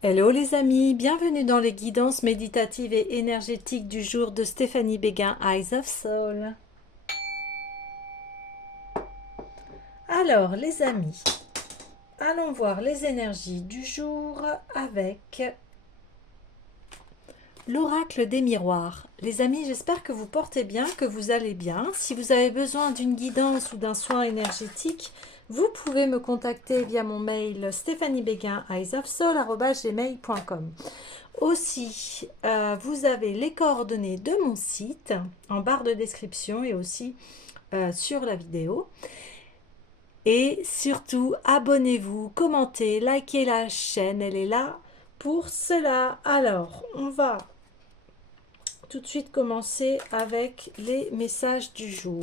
Hello les amis, bienvenue dans les guidances méditatives et énergétiques du jour de Stéphanie Béguin, Eyes of Soul. Alors les amis, allons voir les énergies du jour avec l'oracle des miroirs. Les amis, j'espère que vous portez bien, que vous allez bien. Si vous avez besoin d'une guidance ou d'un soin énergétique, vous pouvez me contacter via mon mail stéphaniebeguin@eyesofsoul@gmail.com. Aussi, vous avez les coordonnées de mon site en barre de description et aussi sur la vidéo. Et surtout, abonnez-vous, commentez, likez la chaîne, elle est là pour cela. Alors, on va tout de suite commencer avec les messages du jour.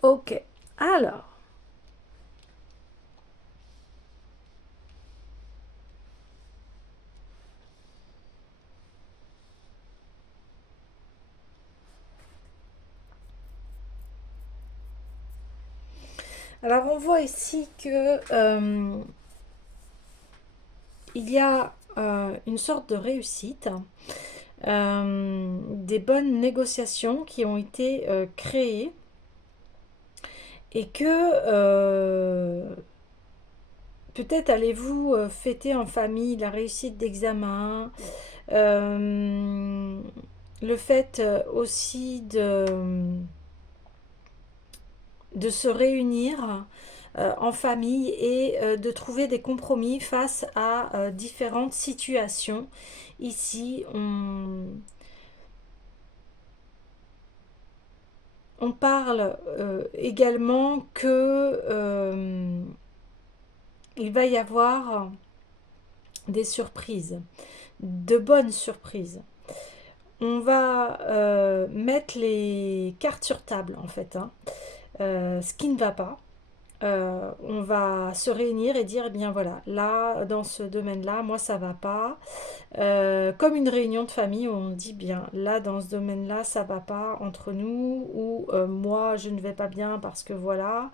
Ok, alors. Alors on voit ici que il y a une sorte de réussite, des bonnes négociations qui ont été créées et que peut-être allez-vous fêter en famille la réussite d'examen, le fait aussi de se réunir en famille et de trouver des compromis face à différentes situations. Ici, on parle également que il va y avoir des surprises, de bonnes surprises. On va mettre les cartes sur table en fait, hein. Ce qui ne va pas. On va se réunir et dire, eh bien voilà, là, dans ce domaine-là, moi, ça va pas. Comme une réunion de famille où on dit, bien, là, dans ce domaine-là, ça va pas entre nous, ou moi, je ne vais pas bien parce que voilà,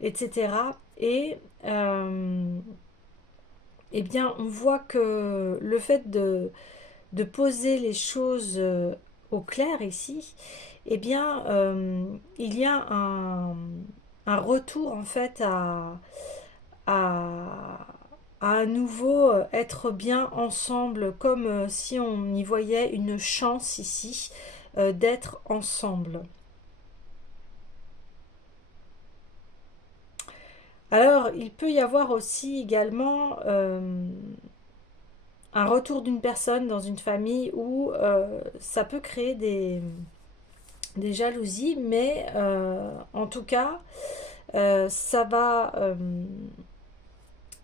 etc. Et eh bien, on voit que le fait de poser les choses au clair ici, eh bien, il y a un retour en fait à, à nouveau être bien ensemble, comme si on y voyait une chance ici d'être ensemble. Alors, il peut y avoir aussi également un retour d'une personne dans une famille où ça peut créer des jalousies, mais en tout cas, euh, ça va, euh,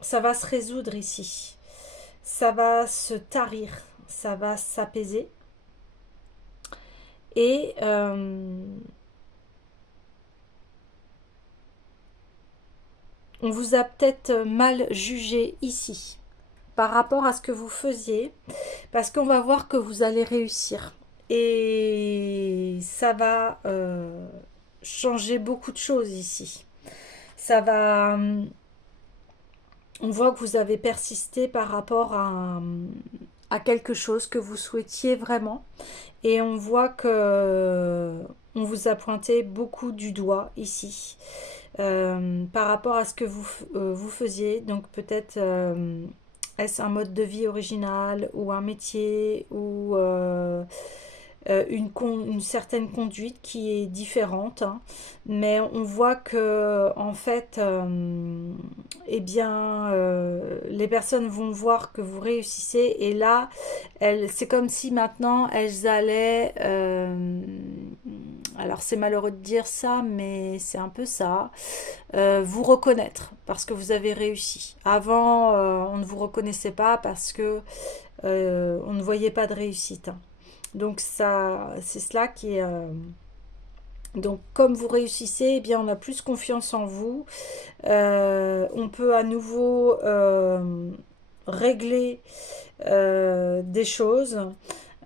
ça va se résoudre ici. Ça va se tarir, ça va s'apaiser. Et on vous a peut-être mal jugé ici par rapport à ce que vous faisiez, parce qu'on va voir que vous allez réussir. Et ça va changer beaucoup de choses ici. Ça va on voit que vous avez persisté par rapport à quelque chose que vous souhaitiez vraiment. Et on voit que on vous a pointé beaucoup du doigt ici. par rapport à ce que vous faisiez. Donc peut-être est-ce un mode de vie original ou un métier ou une certaine conduite qui est différente, hein. Mais on voit que en fait, eh bien, les personnes vont voir que vous réussissez et là, c'est comme si maintenant elles allaient, alors c'est malheureux de dire ça, mais c'est un peu ça, vous reconnaître parce que vous avez réussi. Avant, on ne vous reconnaissait pas parce que on ne voyait pas de réussite, hein. Donc ça, c'est cela qui est. Donc comme vous réussissez, eh bien on a plus confiance en vous. On peut à nouveau régler des choses.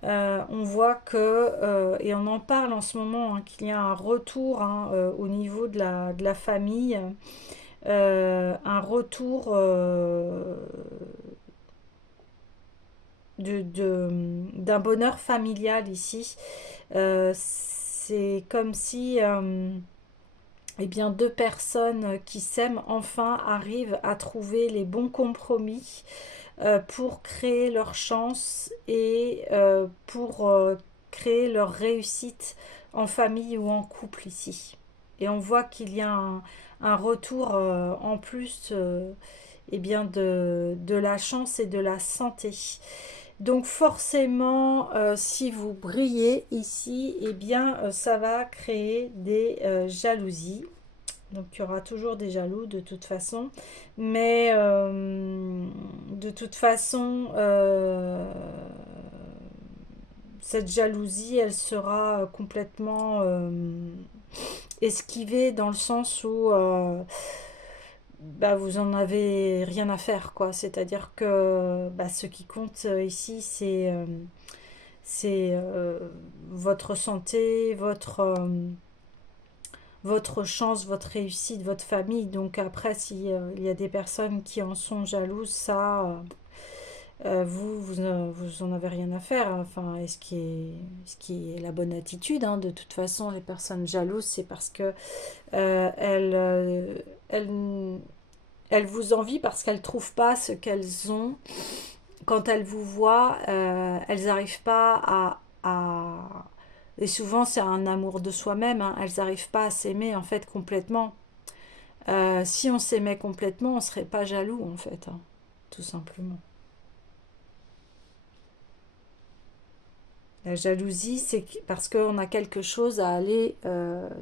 On voit que, et on en parle en ce moment, hein, qu'il y a un retour, hein, au niveau de la famille, un retour d'un bonheur familial ici. C'est comme si eh bien, deux personnes qui s'aiment enfin arrivent à trouver les bons compromis pour créer leur chance et pour créer leur réussite en famille ou en couple ici. Et on voit qu'il y a un retour en plus eh bien de la chance et de la santé. Donc forcément, si vous brillez ici, eh bien, ça va créer des jalousies. Donc il y aura toujours des jaloux de toute façon. Mais de toute façon, cette jalousie, elle sera complètement esquivée dans le sens où bah, vous en avez rien à faire, quoi. C'est-à-dire que bah, ce qui compte ici, c'est votre santé, votre chance, votre réussite, votre famille. Donc après, si il y a des personnes qui en sont jalouses, ça, vous en avez rien à faire, hein. Enfin, ce qui est la bonne attitude, hein. De toute façon, les personnes jalouses, c'est parce que elles, elles vous envient parce qu'elles ne trouvent pas ce qu'elles ont. Quand elles vous voient, elles n'arrivent pas et souvent, c'est un amour de soi-même, hein. Elles n'arrivent pas à s'aimer, en fait, complètement. Si on s'aimait complètement, on ne serait pas jaloux, en fait, hein, tout simplement. La jalousie, c'est parce qu'on a quelque chose à aller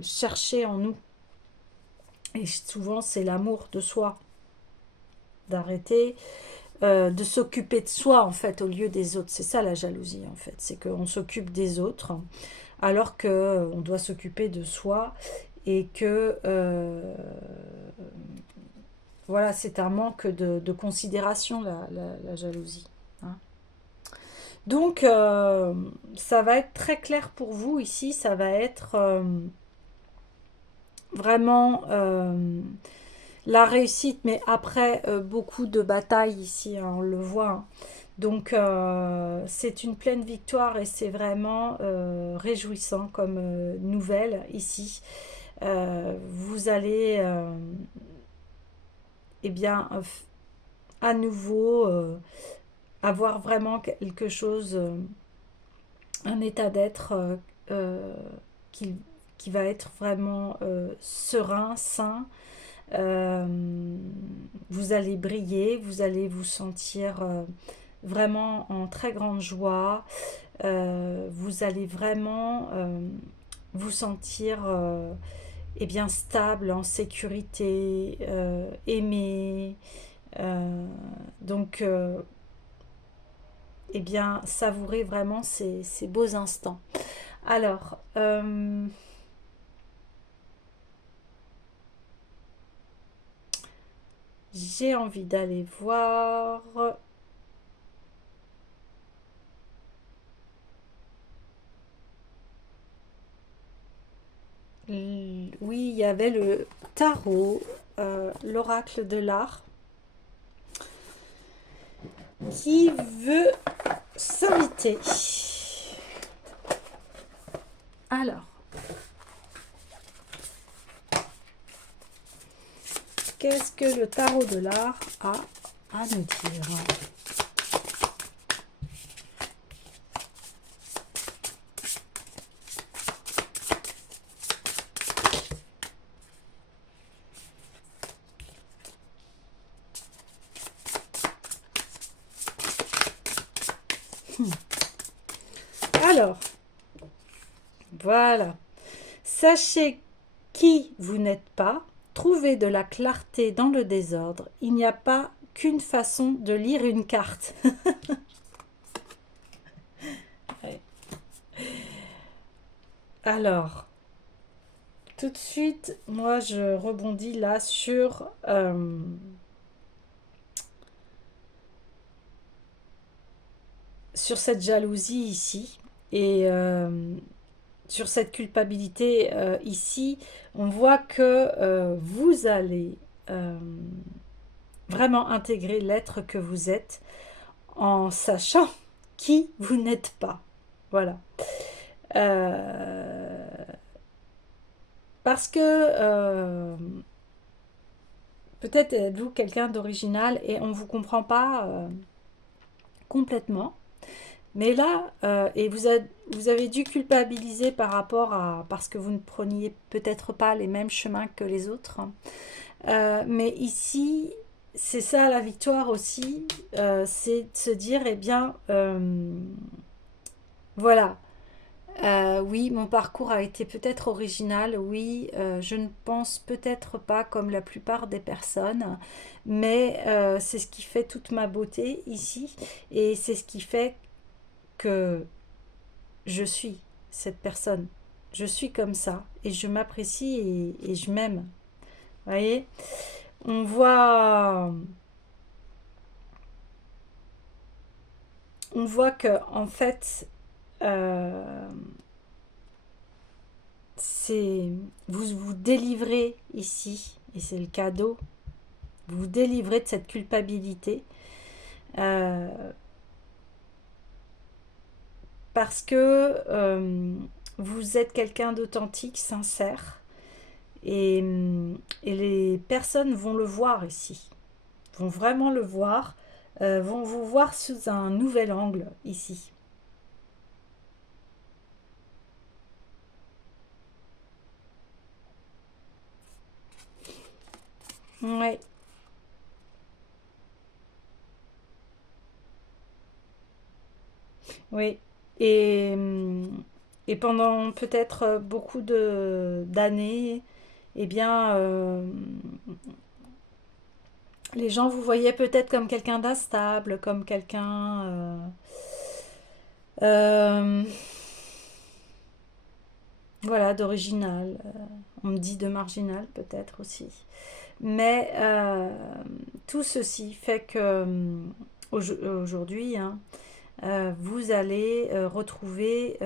chercher en nous. Et souvent, c'est l'amour de soi. D'arrêter de s'occuper de soi, en fait, au lieu des autres. C'est ça la jalousie, en fait. C'est qu'on s'occupe des autres alors que on doit s'occuper de soi et que voilà, c'est un manque de considération, la jalousie, hein. Donc, ça va être très clair pour vous ici. Ça va être vraiment la réussite, mais après beaucoup de batailles ici, hein, on le voit, hein. Donc c'est une pleine victoire et c'est vraiment réjouissant comme nouvelle ici. Vous allez eh bien à nouveau avoir vraiment quelque chose, un état d'être euh, qui, qui va être vraiment serein, sain. Euh, vous allez briller, vous allez vous sentir vraiment en très grande joie. Vous allez vraiment vous sentir eh bien stable, en sécurité, aimé. Euh, donc, eh bien, savourer vraiment ces beaux instants. Alors, j'ai envie d'aller voir. Oui, il y avait le tarot, l'oracle de l'art, qui veut s'inviter. Alors, qu'est-ce que le tarot de l'art a à nous dire? Alors, voilà. Sachez qui vous n'êtes pas. Trouvez de la clarté dans le désordre. Il n'y a pas qu'une façon de lire une carte. Ouais. Alors, tout de suite, moi je rebondis là sur cette jalousie ici. Et sur cette culpabilité ici, on voit que vous allez vraiment intégrer l'être que vous êtes en sachant qui vous n'êtes pas. Voilà. Euh, parce que peut-être êtes-vous quelqu'un d'original et on ne vous comprend pas complètement. Mais là, et vous avez dû culpabiliser par rapport à... parce que vous ne preniez peut-être pas les mêmes chemins que les autres. Mais ici, c'est ça la victoire aussi, c'est de se dire, eh bien, voilà, oui, mon parcours a été peut-être original, oui, je ne pense peut-être pas comme la plupart des personnes, mais c'est ce qui fait toute ma beauté ici, et c'est ce qui fait que je suis cette personne. Je suis comme ça, et je m'apprécie et je m'aime. Vous voyez? On voit, on voit que en fait, euh, c'est vous vous délivrez ici, et c'est le cadeau. Vous vous délivrez de cette culpabilité euh, parce que vous êtes quelqu'un d'authentique, sincère, et, et les personnes vont le voir ici, vont vraiment le voir, vont vous voir sous un nouvel angle ici. Ouais, oui. Et, et pendant peut-être beaucoup d'années, eh bien, les gens vous voyaient peut-être comme quelqu'un d'instable, comme quelqu'un, euh, voilà, d'original. On me dit de marginal peut-être aussi. Mais tout ceci fait que aujourd'hui, hein, vous allez retrouver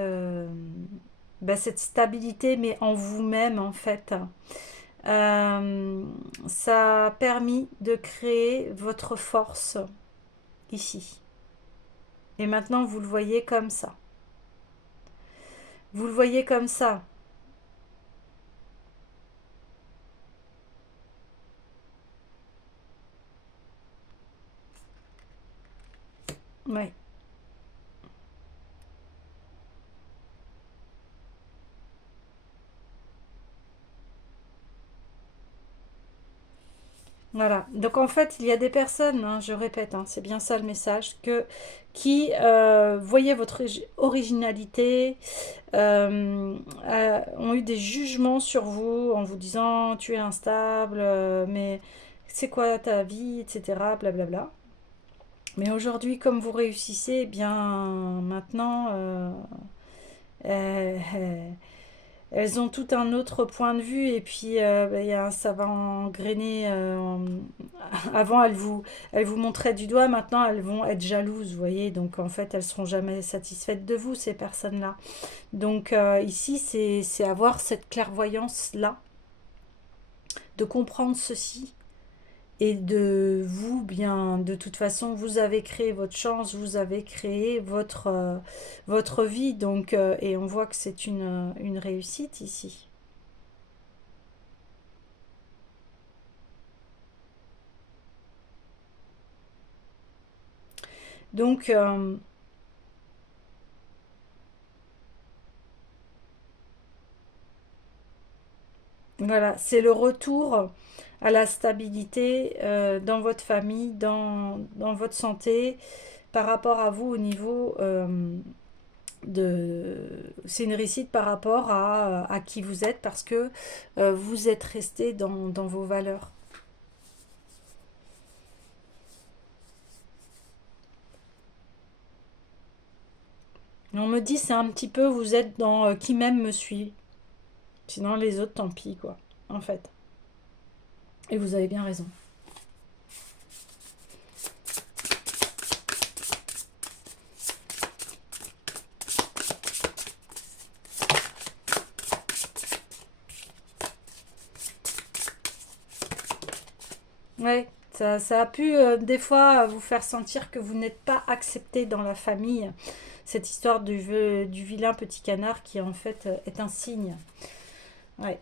cette stabilité, mais en vous-même en fait. Euh, Ça a permis de créer votre force ici. Et maintenant, vous le voyez comme ça. Vous le voyez comme ça. Ouais. Voilà. Donc en fait, il y a des personnes, hein, je répète, hein, c'est bien ça le message, qui voyaient votre originalité, ont eu des jugements sur vous en vous disant tu es instable, mais c'est quoi ta vie, etc. Blablabla. Mais aujourd'hui, comme vous réussissez, eh bien maintenant, euh, elles ont tout un autre point de vue et puis ça va engrainer. Avant, elles vous montraient du doigt, maintenant elles vont être jalouses, vous voyez. Donc en fait, elles seront jamais satisfaites de vous, ces personnes-là. Donc ici, c'est avoir cette clairvoyance-là, de comprendre ceci et de vous, bien, de toute façon, vous avez créé votre chance, vous avez créé votre vie, donc, et on voit que c'est une réussite ici. Donc, voilà, c'est le retour à la stabilité dans votre famille, dans votre santé, par rapport à vous au niveau de... C'est une réussite par rapport à qui vous êtes parce que vous êtes resté dans vos valeurs. On me dit c'est un petit peu vous êtes dans qui m'aime me suit. Sinon les autres tant pis quoi, en fait. Et vous avez bien raison. Ouais, ça a pu des fois vous faire sentir que vous n'êtes pas accepté dans la famille. Cette histoire du vilain petit canard qui en fait est un signe. Ouais.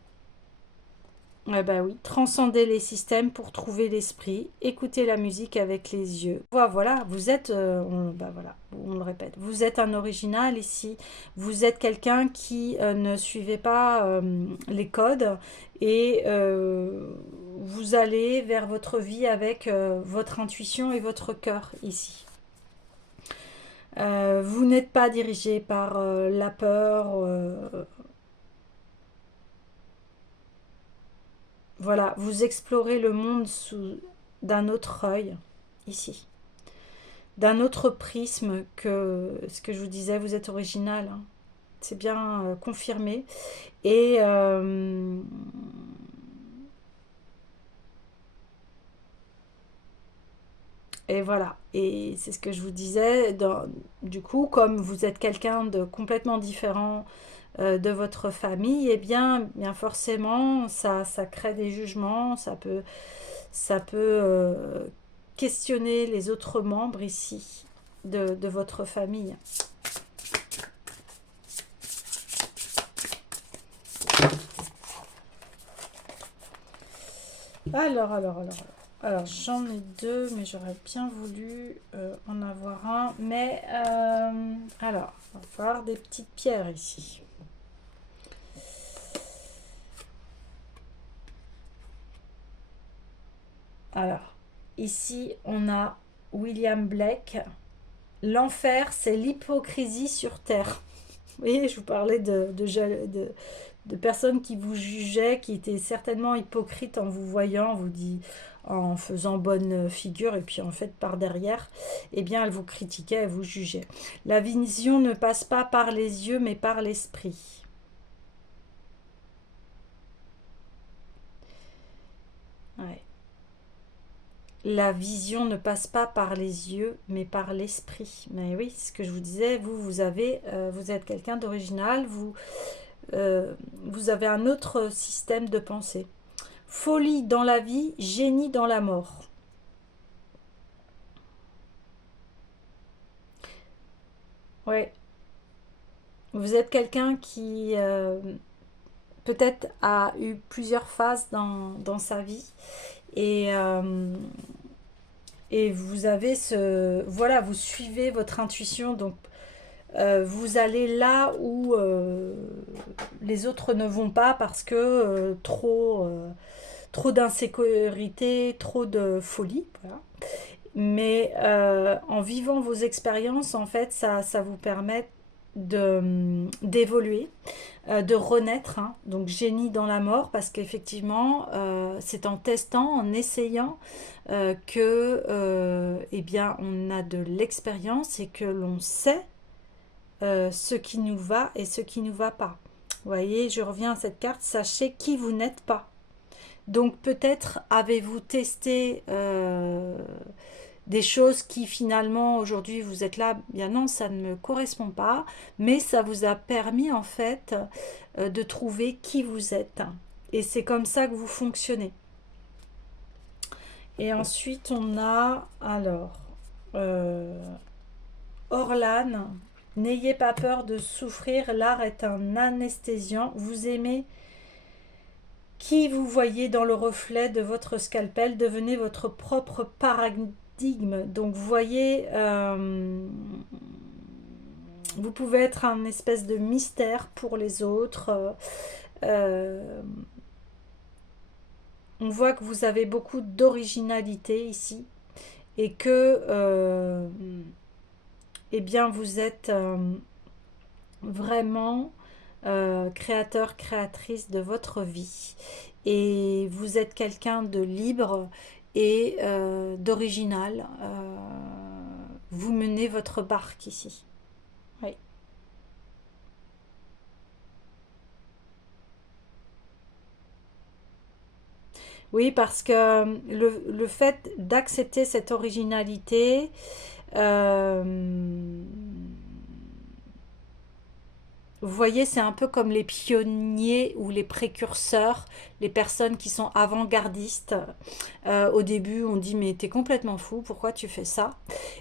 Ouais, bah oui, transcender les systèmes pour trouver l'esprit, écouter la musique avec les yeux. Voilà, vous êtes, bah voilà, on le répète, vous êtes un original ici. Vous êtes quelqu'un qui ne suivait pas les codes et vous allez vers votre vie avec votre intuition et votre cœur ici. Vous n'êtes pas dirigé par la peur. Voilà, vous explorez le monde sous d'un autre œil, ici. D'un autre prisme que ce que je vous disais, vous êtes original. Hein. C'est bien confirmé. Et, et voilà. Et c'est ce que je vous disais. Du coup, comme vous êtes quelqu'un de complètement différent de votre famille, eh bien forcément, ça crée des jugements, ça peut questionner les autres membres ici de votre famille. Alors, j'en ai deux, mais j'aurais bien voulu en avoir un. Mais, alors, il va falloir des petites pierres ici. Alors, ici, on a William Blake. L'enfer, c'est l'hypocrisie sur Terre. Vous voyez, je vous parlais de personnes qui vous jugeaient, qui étaient certainement hypocrites en vous voyant, vous dit, en faisant bonne figure, et puis en fait, par derrière, eh bien, elles vous critiquaient, elles vous jugeaient. La vision ne passe pas par les yeux, mais par l'esprit. Ouais. La vision ne passe pas par les yeux, mais par l'esprit. Mais oui, c'est ce que je vous disais, vous êtes quelqu'un d'original, vous avez un autre système de pensée. Folie dans la vie, génie dans la mort. Ouais, vous êtes quelqu'un qui peut-être a eu plusieurs phases dans sa vie et, et vous avez voilà, vous suivez votre intuition, donc vous allez là où les autres ne vont pas parce que trop d'insécurité, trop de folie, voilà. Mais en vivant vos expériences, en fait, ça vous permet d'évoluer, de renaître, hein. Donc génie dans la mort, parce qu'effectivement, c'est en testant, en essayant que, eh bien, on a de l'expérience et que l'on sait ce qui nous va et ce qui ne nous va pas. Vous voyez, je reviens à cette carte, sachez qui vous n'êtes pas. Donc peut-être avez-vous testé des choses qui finalement aujourd'hui vous êtes là, bien non, ça ne me correspond pas, mais ça vous a permis en fait de trouver qui vous êtes. Et c'est comme ça que vous fonctionnez. Et ensuite on a alors Orlan, n'ayez pas peur de souffrir, l'art est un anesthésiant, vous aimez qui vous voyez dans le reflet de votre scalpel, devenez votre propre paradigme. Donc vous voyez, vous pouvez être un espèce de mystère pour les autres. On voit que vous avez beaucoup d'originalité ici et que eh bien vous êtes vraiment créateur, créatrice de votre vie et vous êtes quelqu'un de libre et d'original. Vous menez votre barque ici. Oui. Oui, parce que le fait d'accepter cette originalité, euh, vous voyez, c'est un peu comme les pionniers ou les précurseurs, les personnes qui sont avant-gardistes. Au début, on dit mais t'es complètement fou, pourquoi tu fais ça?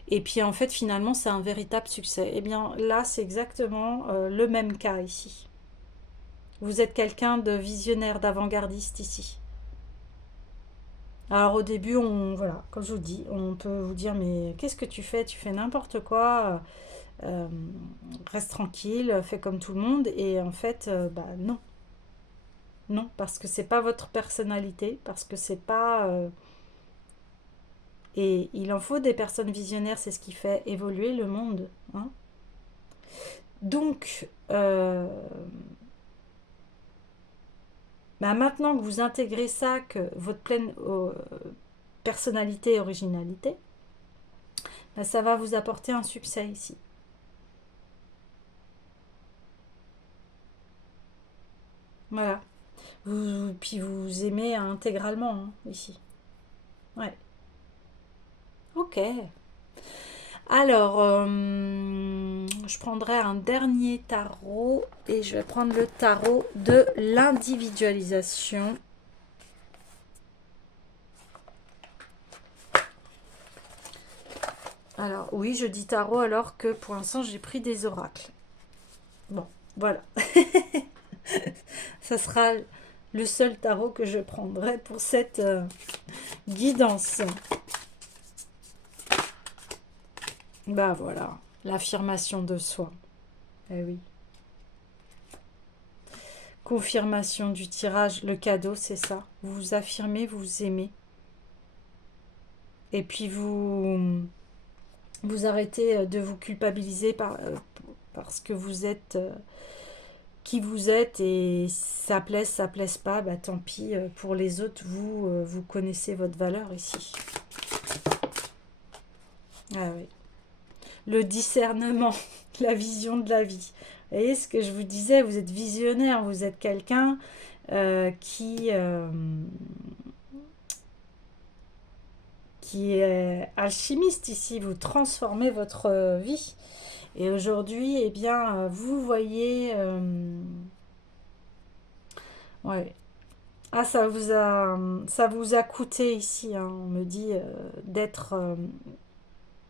Et puis en fait, finalement, c'est un véritable succès. Eh bien là, c'est exactement le même cas ici. Vous êtes quelqu'un de visionnaire, d'avant-gardiste ici. Alors au début, voilà, comme je vous dis, on peut vous dire mais qu'est-ce que tu fais? Tu fais n'importe quoi. euh, Reste tranquille, fais comme tout le monde. Et en fait, bah non, non, parce que c'est pas votre personnalité, parce que c'est pas. Et il en faut des personnes visionnaires, c'est ce qui fait évoluer le monde. Hein. Donc, bah maintenant que vous intégrez ça, que votre pleine personnalité et originalité, bah ça va vous apporter un succès ici. Voilà. Puis vous aimez intégralement hein, ici. Ouais. Ok. Alors, je prendrai un dernier tarot et je vais prendre le tarot de l'individualisation. Alors, oui, je dis tarot alors que pour l'instant, j'ai pris des oracles. Bon, voilà. Ça sera le seul tarot que je prendrai pour cette guidance. Bah voilà, l'affirmation de soi. Eh oui. Confirmation du tirage, le cadeau, c'est ça. Vous vous affirmez, vous vous aimez. Et puis vous arrêtez de vous culpabiliser parce que vous êtes qui vous êtes et ça plaise pas, bah tant pis. Pour les autres, vous connaissez votre valeur ici. Ah oui. Le discernement, la vision de la vie. Vous voyez ce que je vous disais, vous êtes visionnaire, vous êtes quelqu'un qui est alchimiste ici, vous transformez votre vie. Et aujourd'hui, eh bien, vous voyez... ouais. Ah, ça vous a coûté ici, hein, on me dit, d'être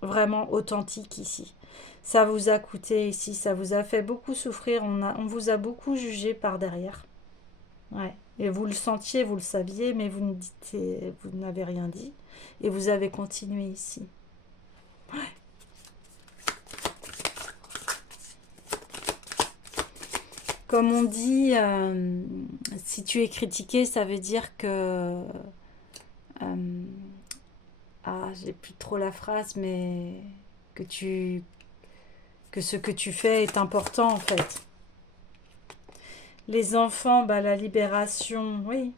vraiment authentique ici. Ça vous a coûté ici, ça vous a fait beaucoup souffrir, on vous a beaucoup jugé par derrière. Ouais. Et vous le sentiez, vous le saviez, mais vous n'avez rien dit. Et vous avez continué ici. Comme on dit, si tu es critiqué, ça veut dire que... euh, ah, j'ai plus trop la phrase, mais que que ce que tu fais est important en fait. Les enfants, bah, la libération, oui.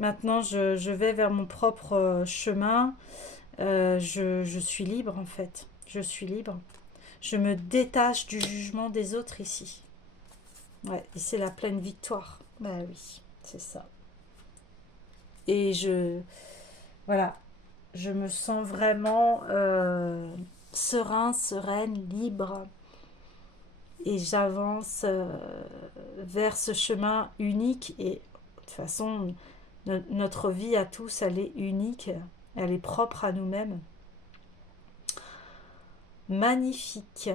Maintenant, je vais vers mon propre chemin. Je suis libre en fait. Je suis libre. Je me détache du jugement des autres ici. Ouais, et c'est la pleine victoire. Bah oui, c'est ça. Et voilà, je me sens vraiment serein, sereine, libre. Et j'avance vers ce chemin unique. Et de toute façon, notre vie à tous, elle est unique. Elle est propre à nous-mêmes. Magnifique.